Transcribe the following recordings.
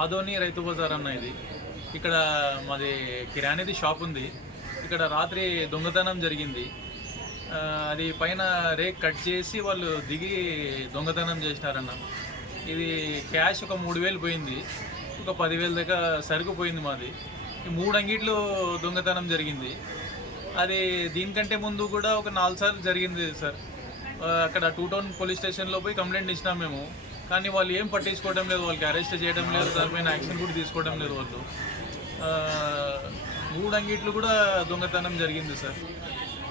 ఆదోని రైతు బజార్ అన్న ఇది. ఇక్కడ మాది కిరాణిది షాప్ ఉంది. ఇక్కడ రాత్రి దొంగతనం జరిగింది. అది పైన రేక్ కట్ చేసి వాళ్ళు దిగి దొంగతనం చేసినారన్న. ఇది క్యాష్ ఒక మూడు వేలు పోయింది. ఒక పదివేల దాకా సరుకు పోయింది మాది. ఈ మూడు అంగిట్లు దొంగతనం జరిగింది. అది దీనికంటే ముందు కూడా ఒక నాలుగు సార్లు జరిగింది సార్. అక్కడ టూ టౌన్ పోలీస్ స్టేషన్లో పోయి కంప్లైంట్ ఇచ్చినాం మేము. కానీ వాళ్ళు ఏం పట్టించుకోవడం లేదు వాళ్ళకి అరెస్ట్ చేయడం లేదు దానిపైన యాక్షన్ కూడా తీసుకోవడం లేదు వాళ్ళు. మూడు అంగిట్లు కూడా దొంగతనం జరిగింది సార్.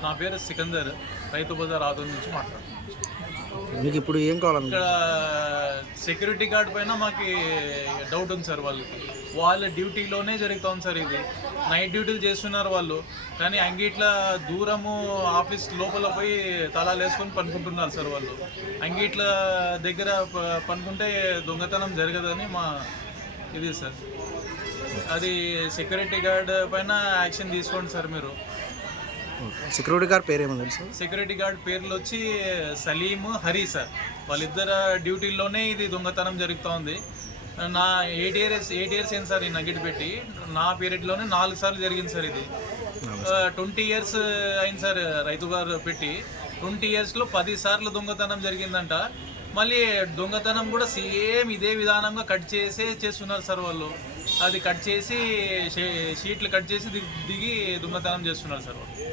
నా పేరు సికందర్ రైతు బజార్ ఆదో నుంచి మాట్లాడుతున్నాను మీకు ఇప్పుడు ఏం కావాలి ఇక్కడ సెక్యూరిటీ గార్డ్ పైన మాకు డౌట్ ఉంది సార్ వాళ్ళకి. వాళ్ళ డ్యూటీలోనే జరుగుతుంది సార్ ఇది. నైట్ డ్యూటీలు చేస్తున్నారు వాళ్ళు. కానీ అంగిట్ల దూరము ఆఫీస్ లోపల పోయి తలాలు వేసుకొని పనుకుంటున్నారు సార్ వాళ్ళు. అంగిట్ల దగ్గర పనుకుంటే దొంగతనం జరగదని మా ఇది సార్. అది సెక్యూరిటీ గార్డ్ పైన యాక్షన్ తీసుకోండి సార్ మీరు. సెక్యూరిటీ గార్డ్ పేరు ఏమో తెలుసు? సెక్యూరిటీ గార్డ్ పేర్లు వచ్చి సలీం హరి సార్. వాళ్ళిద్దరు డ్యూటీల్లోనే ఇది దొంగతనం జరుగుతూ ఉంది నా ఎయిట్ ఇయర్స్ ఎయిట్ ఇయర్స్ అయింది సార్ ఈ నగిటి పెట్టి. నా పీరియడ్లోనే నాలుగు సార్లు జరిగింది సార్ ఇది. ట్వంటీ ఇయర్స్ అయింది సార్ రైతు గారు పెట్టి. ట్వంటీ ఇయర్స్లో పది సార్లు దొంగతనం జరిగిందంట. మళ్ళీ దొంగతనం కూడా సేమ్ ఇదే విధానంగా కట్ చేసే చేస్తున్నారు సార్ వాళ్ళు. అది కట్ చేసి షీట్లు కట్ చేసి దిగి దిగి దొంగతనం చేస్తున్నారు సార్ ఓకే.